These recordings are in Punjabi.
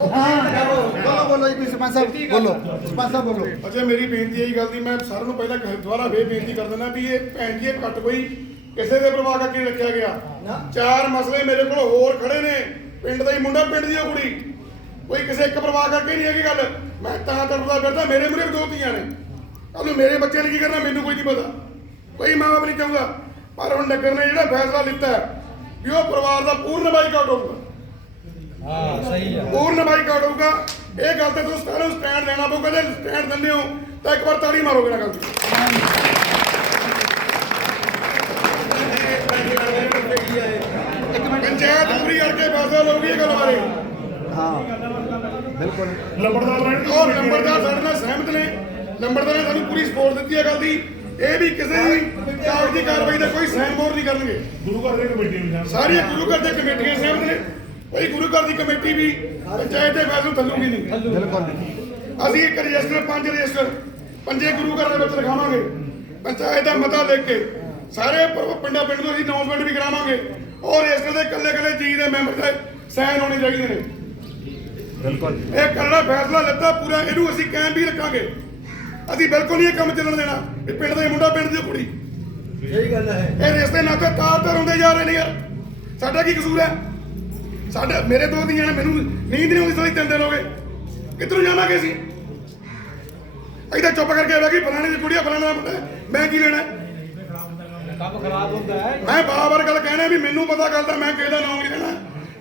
ਬੋਲੋ ਬੋਲੋ ਜੀ ਸਰਪੰਚ ਸਾਹਿਬ ਬੋਲੋ ਸਰਪੰਚ ਸਾਹਿਬ ਬੋਲੋ ਅੱਛਾ ਮੇਰੀ ਬੇਨਤੀ ਇਹੀ ਗੱਲ ਦੀ ਮੈਂ ਸਾਰਿਆਂ ਨੂੰ ਪਹਿਲਾਂ ਕਹਿ- ਦੁਬਾਰਾ ਫੇਰ ਬੇਨਤੀ ਕਰ ਦਿੰਦਾ ਵੀ ਇਹ ਭੈਣ ਜੀ ਇਹ ਘੱਟ ਕੋਈ ਕਿਸੇ ਦੇ ਪ੍ਰਵਾਹ ਕਰਕੇ ਨਹੀਂ ਰੱਖਿਆ ਗਿਆ। ਚਾਰ ਮਸਲੇ ਮੇਰੇ ਕੋਲ ਹੋਰ ਖੜੇ ਨੇ ਪਿੰਡ ਦਾ ਹੀ ਮੁੰਡਾ ਪਿੰਡ ਦੀ ਉਹ ਕੁੜੀ। ਕੋਈ ਕਿਸੇ ਇੱਕ ਪ੍ਰਵਾਹ ਕਰਕੇ ਨਹੀਂ ਹੈਗੀ ਗੱਲ। ਮੈਂ ਤਾਂ ਤੜਫਦਾ ਫਿਰਦਾ ਮੇਰੇ ਮੂਰੇ ਦੋ ਧੀਆਂ ਨੇ। ਕੱਲ ਨੂੰ ਮੇਰੇ ਬੱਚਿਆਂ ਨੇ ਕੀ ਕਰਨਾ ਮੈਨੂੰ ਕੋਈ ਨਹੀਂ ਪਤਾ। ਕੋਈ ਮਾਂ ਬਾਪ ਨਹੀਂ ਚਾਹੂਗਾ ਪਰ ਹੁਣ ਨਗਰ ਨੇ ਜਿਹੜਾ ਫੈਸਲਾ ਲਿੱਤਾ ਹੈ ਵੀ ਉਹ ਪਰਿਵਾਰ ਦਾ ਪੂਰਨ ਬਾਈਕਾਟ ਹੋਊਗਾ। ਹਾਂ ਸਹੀ ਆ। ਪੂਰਨ ਹੋਊਗਾ ਇਹ ਗੱਲ ਤੇ ਤੁਸੀਂ ਸਾਰਿਆਂ ਨੂੰ ਸਟੈਂਡ ਲੈਣਾ ਪਊਗਾ ਜੇ ਸਟੈਂਡ ਦਿੰਦੇ ਹੋ ਤਾਂ ਇੱਕ ਵਾਰ ਤਾੜੀ ਮਾਰੋਗੇ ਨਾ ਗੱਲ ਦੀ ਇੱਕ ਮਿੰਟ ਪੰਚਾਇਤ ਪੂਰੀ ਕਰਕੇ ਫੈਸਲਾ ਲਊਗੀ ਇਹ ਗੱਲ ਬਾਰੇ ਹਾਂ ਬਿਲਕੁਲ। ਲੰਬੜਦਾਰ ਔਰ ਲੰਬੜਦਾਰ ਸਾਡੇ ਨਾਲ ਸਹਿਮਤ ਨੇ। ਲੰਬੜਦਾਰ ਨੇ ਸਾਨੂੰ ਪੂਰੀ ਸਪੋਰਟ ਦਿੱਤੀ ਹੈ ਗੱਲ ਦੀ। ਇਹ ਵੀ ਕਿਸੇ ਵੀ ਕਾਗਜ਼ੀ ਕਾਰਵਾਈ ਦਾ ਕੋਈ ਬੋਰਡ ਨਹੀਂ ਕਰਨਗੇ। ਗੁਰੂ ਘਰ ਦੇ ਕਮੇਟੀ ਨੂੰ ਜਾਣ ਸਾਰੀਆਂ ਗੁਰੂ ਘਰ ਦੀਆਂ ਕਮੇਟੀਆਂ ਸਹਿਮਤ ਨੇ। ਕੋਈ ਗੁਰੂ ਘਰ ਦੀ ਕਮੇਟੀ ਵੀ ਪੰਚਾਇਤ ਦੇ ਫੈਸਲੇ ਥੱਲੂਗੀ ਨਹੀਂ। ਬਿਲਕੁਲ ਅਸੀਂ ਇੱਕ ਰਜਿਸਟਰ ਪੰਜ ਰਜਿਸਟਰ ਪੰਜੇ ਗੁਰੂ ਘਰ ਦੇ ਵਿੱਚ ਲਿਖਾਵਾਂਗੇ ਪੰਚਾਇਤ ਦਾ ਮਤਾ ਲਿਖ ਕੇ ਸਾਰੇ ਪਿੰਡਾਂ ਪਿੰਡ ਤੋਂ ਅਸੀਂ ਅਨਾਉਂਸਮੈਂਟ ਵੀ ਕਰਾਵਾਂਗੇ। ਔਰ ਰਜਿਸਟਰ ਦੇ ਇਕੱਲੇ ਇਕੱਲੇ ਜੀ ਦੇ ਮੈਂਬਰ ਦੇ ਸਾਈਨ ਹੋਣੇ ਚਾਹੀਦੇ ਨੇ। ਬਿਲਕੁਲ ਇਹ ਕਰੜਾ ਫੈਸਲਾ ਲੱਤਾ ਪੂਰਾ ਇਹਨੂੰ ਅਸੀਂ ਕਾਇਮ ਵੀ ਰੱਖਾਂਗੇ। ਅਸੀਂ ਬਿਲਕੁਲ ਨਹੀਂ ਇਹ ਕੰਮ ਚੱਲਣ ਦੇਣਾ। ਇਹ ਪਿੰਡ ਦਾ ਹੀ ਮੁੰਡਾ ਪਿੰਡ ਦੀ ਕੁੜੀ। ਸਹੀ ਗੱਲ ਹੈ। ਇਹ ਰਿਸ਼ਤੇ ਨਾਤੇ ਤਾਰ ਤਾਰ ਹੁੰਦੇ ਜਾ ਰਹੇ ਨੇ ਯਾਰ। ਸਾਡਾ ਕੀ ਕਸੂਰ ਹੈ? ਸਾਡੇ ਮੇਰੇ ਦੋ ਦੀਆਂ ਨੇ, ਮੈਨੂੰ ਨੀਂਦ ਨਹੀਂ ਆਉਂਦੀ ਸਾਰੀ ਤਿੰਨ ਦਿਨ ਹੋ ਗਏ। ਕਿੱਧਰੋਂ ਜਾਵਾਂਗੇ ਅਸੀਂ? ਇੱਥੇ ਚੁੱਪ ਕਰਕੇ ਬਹਿ ਗਈ ਫਲਾਣੇ ਦੀ ਕੁੜੀਆ, ਫਲਾਣਾ ਦਾ ਮੁੰਡਾ, ਮੈਂ ਕੀ ਲੈਣਾ? ਕੰਮ ਖਰਾਬ ਹੁੰਦਾ ਹੈ ਮੈਂ ਬਾਰ-ਬਾਰ ਗੱਲ ਕਹਿਣਾ ਵੀ ਮੈਨੂੰ ਪਤਾ ਗੱਲ ਦਾ, ਮੈਂ ਕਿਸੇ ਨਾਮ ਨਹੀਂ ਲੈਣਾ।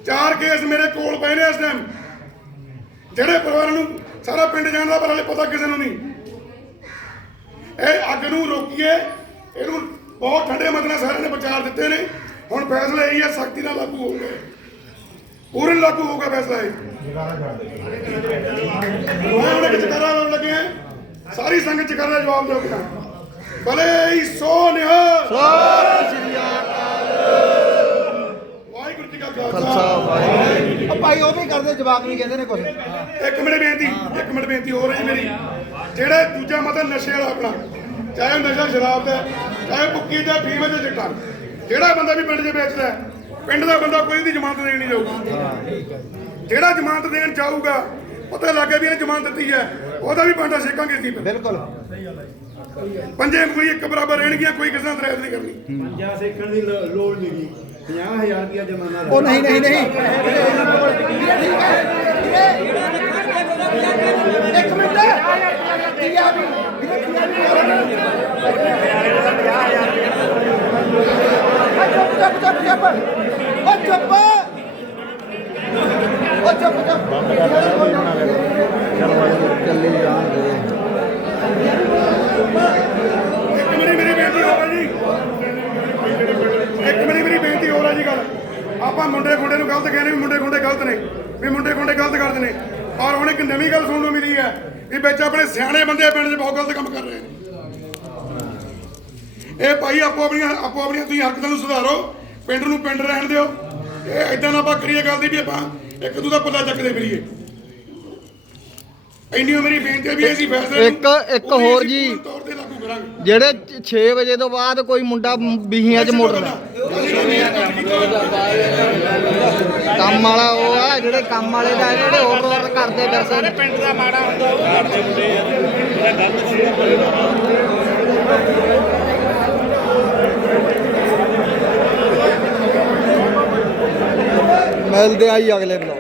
ਚਾਰ ਕੇਸ ਮੇਰੇ ਕੋਲ ਪਏ ਨੇ ਇਸ ਟਾਈਮ ਜਿਹੜੇ ਪਰਿਵਾਰਾਂ ਨੂੰ ਸਾਰਾ ਪਿੰਡ ਜਾਣਦਾ, ਪਰ ਹਲੇ ਪਤਾ ਕਿਸੇ ਨੂੰ ਨਹੀਂ। ਇਹ ਅੱਗ ਨੂੰ ਰੋਕੀਏ, ਇਹਨੂੰ ਬਹੁਤ ਠੰਡੇ ਮਤ ਸਾਰਿਆਂ ਨੇ ਵਿਚਾਰ ਦਿੱਤੇ ਨੇ। ਹੁਣ ਫੈਸਲਾ ਇਹੀ ਹੈ, ਸਖਤੀ ਨਾਲ ਲਾਗੂ ਹੋਊਗਾ। ਪੂਰਨ ਲਾਗੂ ਹੋਊਗਾ ਫੈਸਲਾ ਇਹ। ਮੈਂ ਹੁਣ ਇੱਕ ਚਕਾਰਾ ਲਾਉਣ ਲੱਗੇ ਹਾਂ ਸਾਰੀ ਸੰਗਤ ਚਕਾਰਾ ਦਾ ਜਵਾਬ ਦਿਓ ਕਿਹਾ ਭਲੇ ਹੀ ਸੋ ਨਿਹਾਲ। ਵਾਹਿਗੁਰੂ ਜੀ ਕਾ ਖਾਲਸਾ। ਉਹ ਭਾਈ ਉਹ ਵੀ ਕਰਦੇ ਜਵਾਬ ਨਹੀਂ ਕਹਿੰਦੇ ਨੇ ਕੁਝ ਇੱਕ ਮਿੰਟ ਬੇਨਤੀ ਇੱਕ ਮਿੰਟ ਬੇਨਤੀ ਹੋ ਰਹੀ ਮੇਰੀ। ਜਿਹੜੇ ਦੂਜਾ ਮਤਲਬ ਨਸ਼ੇ ਵਾਲਾ ਆਪਣਾ ਚਾਹੇ ਉਹ ਨਸ਼ਾ ਸ਼ਰਾਬ ਦਾ ਹੈ, ਚਾਹੇ ਭੁੱਕੀ ਦਾ ਫੀਮ ਤੇ ਚਿੱਟਾ ਜਿਹੜਾ ਬੰਦਾ ਵੀ ਪਿੰਡ 'ਚ ਵੇਚਦਾ ਹੈ, ਪਿੰਡ ਦਾ ਬੰਦਾ ਕੋਈ ਦੀ ਜ਼ਮਾਨਤ ਦੇਣ ਨਹੀਂ ਜਾਊਗਾ। ਜਿਹੜਾ ਜ਼ਮਾਨਤ ਦੇਣ ਚਾਹੂਗਾ ਪਤਾ ਲੱਗੇ ਵੀ ਇਹਨੇ ਜ਼ਮਾਨਤ ਦਿੱਤੀ ਹੈ। ਉਹਦਾ ਵੀ ਭਾਂਡਾ ਛੇਕਾਂਗੇ ਫਿਰ। ਬਿਲਕੁਲ। ਪੰਜੇ ਕੋਈ ਇੱਕ ਬਰਾਬਰ ਰਹਿਣਗੀਆਂ ਕੋਈ ਕਿਸੇ ਨਾਲ ਦਰਾਇਤ ਨਹੀਂ ਕਰਨੀ। ਜਾਂ ਸਿੱਖਣ ਦੀ ਲੋੜ ਨਹੀਂ ਗੀ 50000 ਰੁਪਇਆ ਜਮਾਨਾ ਉਹ ਨਹੀਂ ਨਹੀਂ ਨਹੀਂ। ਇੱਕ ਮਿੰਟ। ਦੀਆ ਵੀ ਵੀਰੇ ਦੀਆ ਵੀ ਆ ਚੁੱਪ ਚੁੱਪ ਚੁੱਪ। ਚੁੱਪ। ਉਹ ਚੁੱਪ ਚੁੱਪ। ਚੁੱਪ ਚੱਲੀ ਜਾਣਗੇ ਇੱਕ ਮਿੰਟ ਮੇਰੀ ਬੇਨਤੀ ਹੋ ਜੀ। ਇੱਕ ਮਿੰਟ ਮੇਰੀ ਬੇਨਤੀ ਹੋ ਜੀ ਗੱਲ। ਆਪਾਂ ਮੁੰਡੇ ਖੁੰਡੇ ਨੂੰ ਗਲਤ ਕਹਿੰਦੇ, ਵੀ ਮੁੰਡੇ ਖੁੰਡੇ ਗਲਤ ਨੇ, ਵੀ ਮੁੰਡੇ ਖੁੰਡੇ ਗਲਤ ਕਰਦੇ ਨੇ। ਔਰ ਹੁਣ ਇੱਕ ਨਵੀਂ ਗੱਲ ਸੁਣਨ ਨੂੰ ਮਿਲੀ ਹੈ, ਵੀ ਵਿੱਚ ਆਪਣੇ ਸਿਆਣੇ ਬੰਦੇ ਪਿੰਡ 'ਚ ਬਹੁਤ ਗਲਤ ਕੰਮ ਕਰ ਰਹੇ ਨੇ। ਇਹ ਭਾਈ, ਆਪੋ ਆਪਣੀਆਂ ਆਪੋ ਆਪਣੀਆਂ ਤੁਸੀਂ ਹਰਕਤਾਂ ਨੂੰ ਸੁਧਾਰੋ, ਪਿੰਡ ਨੂੰ ਪਿੰਡ ਰਹਿਣ ਦਿਓ। ਇਹ ਇਦਾਂ ਨਾ ਆਪਾਂ ਕਰੀਏ ਗੱਲ ਦੀ ਵੀ ਆਪਾਂ ਇੱਕ ਦੂਜਾ ਪੱਲਾ ਚੱਕਦੇ ਫਿਰੀਏ। ਇੰਨੀ ਮੇਰੀ ਬੇਨਤੀ ਹੈ ਵੀ ਅਸੀਂ ਫੈਸਲੇ ਇੱਕ- ਇੱਕ ਉਹ ਹੋਰ ਜੀ। ਪੂਰਨ ਤੌਰ ਤੇ ਲਾਗੂ ਕਰਾਂਗੇ। ਜਿਹੜੇ 6 ਵਜੇ ਤੋਂ ਬਾਅਦ ਕੋਈ ਮੁੰਡਾ ਬੀਹੀਆਂ 'ਚ ਮੁੜਦਾ ਕੰਮ ਵਾਲਾ ਉਹ ਆ ਜਿਹੜੇ ਕੰਮ ਵਾਲੇ ਦਾ ਜਿਹੜੇ ਹੋਰ ਹੋਰ ਕਰਦੇ ਫਿਰਦੇ ਨੇ ਪਿੰਡ ਦਾ ਮਾੜਾ ਹੁੰਦਾ ਉਹ ਕਰਦੇ ਹੁੰਦੇ ਮਿਲਦੇ ਆਈ ਅਗਲੇ ਬਲੌਗ